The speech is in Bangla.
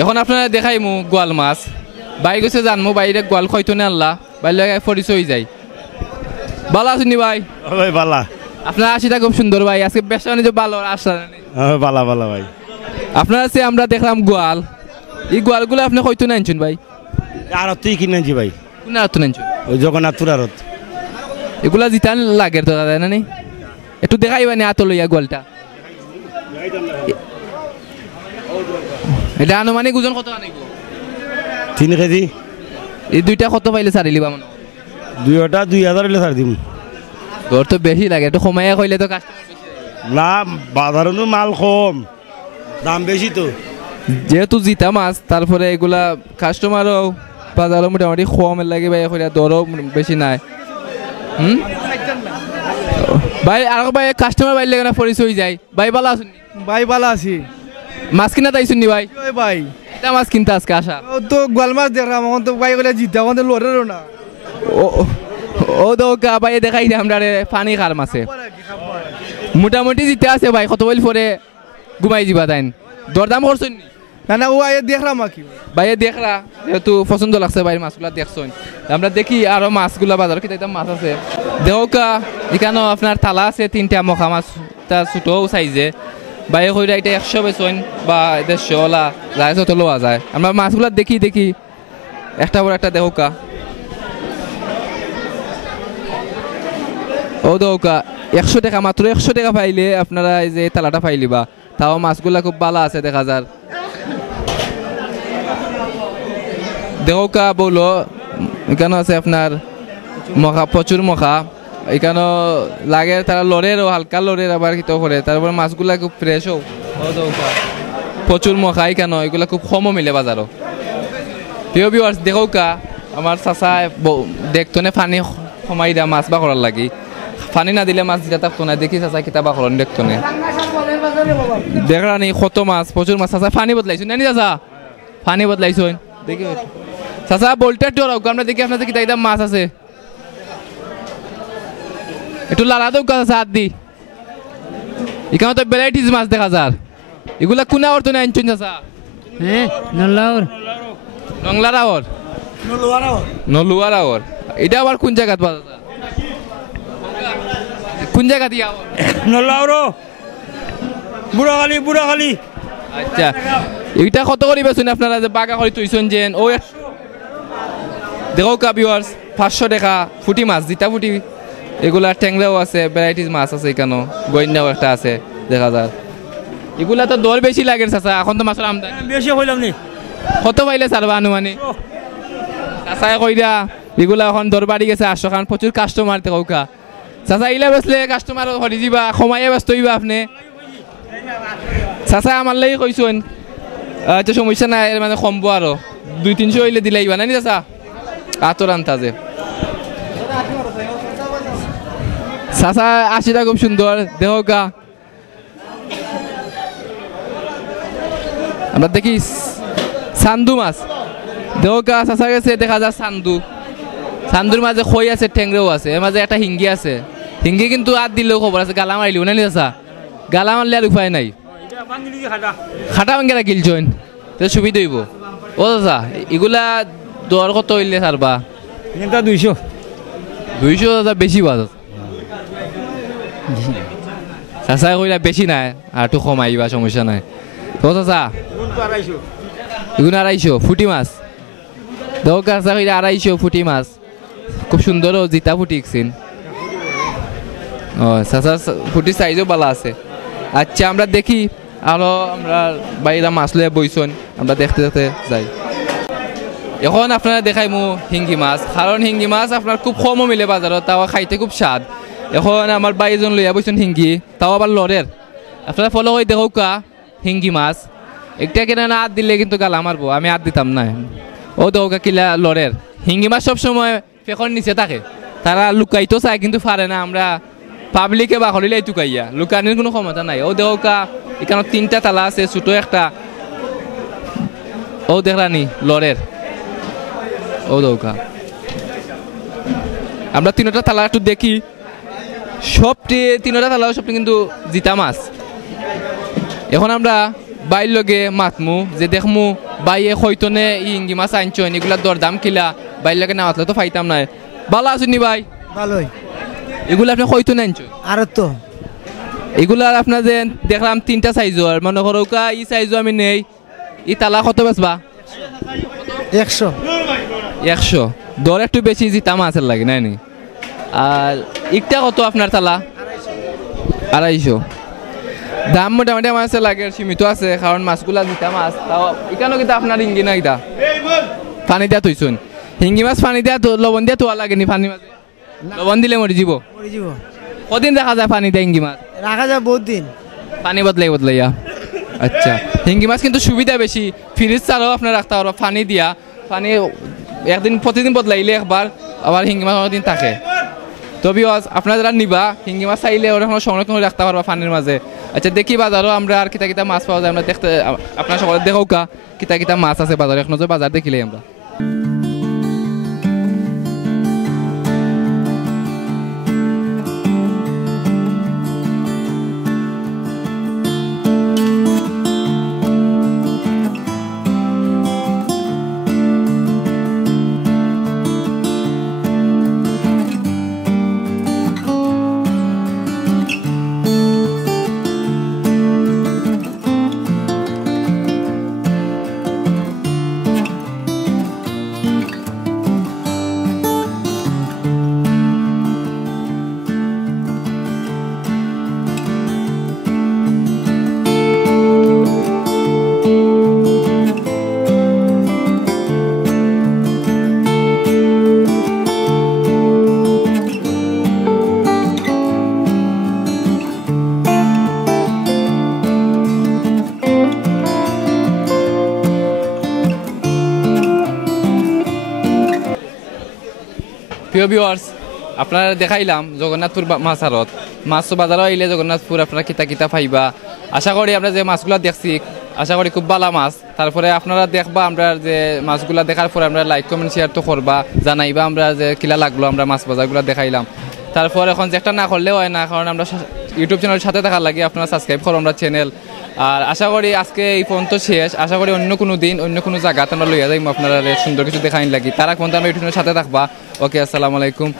এখন আপনারা দেখাই মু গোয়াল মাছ বাই গেছে জানমু বাইরে গোয়াল খয়তো না আল্লাহ বাইরে পরিচয় যাই ভালো আছেন ভাই ভাই বালা আপনার আশিটা খুব সুন্দর ভাই আজকে ব্যবসা বাণিজ্য ভালো আসা বালা বালা ভাই আপনার আছে আমরা দেখলাম গোয়াল এই গোয়ালগুলো আপনি হয়তো নাইছেন ভাই আর তুই কিনেছি ভাই কোন আর তো নাইছেন ওই জগন্নাথপুর আরত এগুলা জিতান লাগে তো দাদা না নি একটু দেখাইবা নি আতো লইয়া গোয়ালটা এটা আনুমানিক ওজন কত আনিব 3 কেজি এই দুইটা কত পাইলে ছাড়ি লিবা মনে দুইটা 2000 হইলে ছাড় দিম দর তো বেশি লাগে একটু কমাইয়া কইলে তো কাস্টমার না বাজারও মাল কম দাম বেশি তো যেহেতু জিতা মাছ তারপরে এগুলা কাস্টমারও বাজারও মোটামুটি কম লাগে ভাই কইরা দরও বেশি নাই ভাই আর ভাই কাস্টমার বাইলে কেন পরিচয় যায় ভাই ভালো আছেন ভাই ভালো আছি মাছ কিনা তাইছুন নি ভাই ওই ভাই এটা মাছ কিনতে আজকে আসা ও তো গোয়াল মাছ দেখলাম এখন তো ভাই বলে জিতা আমাদের লড়েরও না ও ও দোকা ভাই দেখাই আমরা পানি খার মাছে মোটামুটি জিতে আছে ভাই কত বল পরে ঘুমাই যাবা তাইন দরদাম করছেন নি না না ও আয়ে দেখলাম আর কি ভাই দেখরা যেহেতু পছন্দ লাগছে ভাই মাছগুলা দেখছেন আমরা দেখি আরো মাছগুলা বাজার কি মাছ আছে দেহকা এখানেও আপনার থালা আছে 3টা মখা মাছ তার ছোটো সাইজে ভাই কইরা এটা 100 বেচন বা 150 ওলা যায় তো লওয়া যায় আমরা মাছগুলা দেখি একটা বড় একটা দেহকা ও দৌকা 100 টাকা মাত্র 100 টাকা পাইলে আপনারা এই যে তালাটা পাইলিবা তাও মাছগুলা খুব ভালো আছে দেখা যায় দেহকা বলো এখানে আছে আপনার মখা প্রচুর মখা এখানে লাগে তারা লড়ের হালকা লড়ের আবার কি তো করে তারপর মাছগুলা খুব ফ্রেশ হোক প্রচুর মখা এখানে এগুলা খুব কমও মিলে বাজারও প্রিয় ভিউয়ার্স দেহকা আমার চাচা দেখতো না পানি সময় দিয়া মাছ বা করার লাগি পানি না দিলে মাছ দিতে থাকতো না দেখি চাচা কিতাবা করেন দেখতো না দেখা নেই কত মাছ প্রচুর মাছ চাচা পানি বদলাইছো নানি চাচা পানি বদলাইছো দেখি চাচা বলটা একটু আমরা দেখি আপনাদের কিতা কিতা মাছ আছে একটু লালা দৌকা চাচা হাত দি এখানে তো ভ্যারাইটিস মাছ দেখা যার এগুলা কোনা অর্থ নেই আনছুন চাচা হ্যাঁ নল্লাউর নংলারাওর নলুয়ারাওর এটা আবার কোন জায়গাত পাওয়া যায় কোন জায়গা দিয়া নল্লাউর বুড়াখালি আচ্ছা এইটা কত করে বেচুন আপনারা যে বাগা করে তুইছেন যে ও দেখো কা ভিউয়ার্স 500 টাকা ফুটি মাছ জিতা ফুটি এগুলা ট্যাংরাও আছে ভ্যারাইটিস মাছ আছে এখানে গইন্যাও একটা আছে দেখা যায় এগুলা তো দর বেশি লাগে চাচা এখন তো মাছের আমদানি বেশি হইলাম নি কত পাইলে ছাড়বা আনুমানিক চাচা কইরা এগুলা এখন দর বাড়ি গেছে 800 কারণ প্রচুর কাস্টমার দেখো কা চাচা ইলা বেচলে কাস্টমার হরি যাবা সময়ে ব্যস্ত হইবা আপনি চাচা আমার লাগি কইছেন আচ্ছা সমস্যা নাই মানে কমবো আরো 200-300 হইলে দিলাইবা নানি চাচা আতর আনতাজে চাচা 80টা খুব সুন্দর দেখো গা আমরা দেখি সান্দু মাছ দেখো গা চাচা গেছে দেখা যায় সান্দুর মাঝে খই আছে ঠেংরেও আছে এর মাঝে একটা হিঙ্গি আছে হিঙ্গি কিন্তু আর দিলেও খবর আছে গালা মারিলিও নানি চাচা গালা মারলে আর উপায় নাই খাটা ভাঙ্গেরা গিলছইন তো সুবিধা হইব ও চাচা এগুলা দর কত হইলে ছাড়বা 200 দাদা বেশি বাজ চাচা কইলা বেশি নাই আর একটু কমাইবা সমস্যা নাই তো চাচা এগুলো 250 ফুটি মাছ দেখো চাচা কইলা 250 ফুটি মাছ খুব সুন্দর জিতা ফুটিকছেন ও চাচা ফুটি সাইজও ভালো আছে আচ্ছা আমরা দেখি আরো আমরা বাইরা মাছ লয়ে বইছন আমরা দেখতে যাই এখন আপনারা দেখাই মু হিঙ্গি মাছ কারণ হিঙ্গি মাছ আপনার খুব কমও মিলে বাজারত তাও খাইতে খুব স্বাদ এখন আমার বাইজন লইয়া বইছেন হিঙ্গি তাও আবার লরের আপনারা ফলো করে দেখো কা হিঙ্গি মাছ একটা কেনা না হাত দিলে কিন্তু গালা মারবো আমি হাত দিতাম না ও দৌকা কিলা লরের হিঙ্গি মাছ সবসময় ফেকর নিচে থাকে তারা লুকাইতো চায় কিন্তু পারে না আমরা পাবলিকে বা হলিলাই টুকাইয়া লুকানোর কোনো ক্ষমতা নাই ও দৌকা এখানে 3টা তালা আছে ছোটো একটা ও দেখলানি লরের ও দৌকা আমরা 3টা তালা একটু দেখি সবটি 3টা তালা সবটি কিন্তু জিতা মাছ এখন আমরা বাইর লগে মাতমু যে দেখমু বাইয়ে হইতনে ইঙ্গি মাছ আনছন এগুলা দরদাম কিলা বাইর লগে না মাতলে তো ফাইতাম না। ভালো আছেন নি ভাই? ভালোই। এগুলা আপনি হইতনে আনছন? আর তো এগুলা আপনার যে দেখলাম 3টা সাইজর, মনে করো ই সাইজও আমি নেই, ই তালা কত বেচবা? 100। 100 দর একটু বেশি জিতা মাছের লাগে নাই নি? আর ইকটা কত আপনার তালা? 250। দাম মোটামুটি আমার কাছে লাগে সীমিত আছে, কারণ মাছগুলা জিতা মাছ। তাও এখানেও কিন্তু আপনার হিঙ্গি না, এটা পানি দিয়া তুইছুন। হিঙ্গি মাছ পানি দিয়া লবণ দিয়া তোয়া লাগেনি? পানি মাছে লবণ দিলে মরি যাব। কদিন দেখা যায় পানি দেয় হিঙ্গি মাছ? রাখা যায় বহুত দিন, পানি বদলাইয়া। আচ্ছা, হিঙ্গি মাছ কিন্তু সুবিধা বেশি, ফ্রিজ ছাড়াও আপনার রাখতে পারবো পানি দিয়া। পানি একদিন প্রতিদিন বদলাইলে একবার, আবার হিঙ্গি মাছ অনেকদিন থাকে। তবে আপনারা যারা নিবা হিঙ্গি মাছ চাইলে ওরা সংরক্ষণ করে রাখতে পারবা পানির মাঝে। আচ্ছা, দেখি বাজারও আমরা আর কিতা কিতা মাছ পাওয়া যায় আমরা দেখতে, আপনার সকলে দেখো কা কিতা কিতা মাছ আছে বাজারে। এখন বাজার দেখিলে আমরা প্রিয় ভিউয়ার্স, আপনারা দেখাইলাম জগন্নাথপুর মাছ আড়ত। মাছ বাজারও আইলে জগন্নাথপুর আপনারা কিতা কিতা পাইবা। আশা করি আমরা যে মাছগুলা দেখছি আশা করি খুব ভালো মাছ। তারপরে আপনারা দেখবা আমরা যে মাছগুলা দেখার পরে আমরা লাইক কমেন্ট শেয়ার তো করবা, জানাইবা আমরা যে কিলা লাগলো আমরা মাছ বাজারগুলো দেখাইলাম। তারপর এখন যে একটা না করলেও হয় না, কারণ আমরা ইউটিউব চ্যানেলের সাথে থাকার লাগে আপনারা সাবস্ক্রাইব করো আমরা চ্যানেল। আর আশা করি আজকে এই পর্যন্ত শেষ। আশা করি অন্য কোনো দিন অন্য কোনো জায়গাতে আমরা লইয়া যাইম আপনারা সুন্দর কিছু দেখাইন লাগি। তারা পর্যন্ত আমরা ইউটিউব চ্যানেলের সাথে থাকবা। ওকে, আসসালামু আলাইকুম।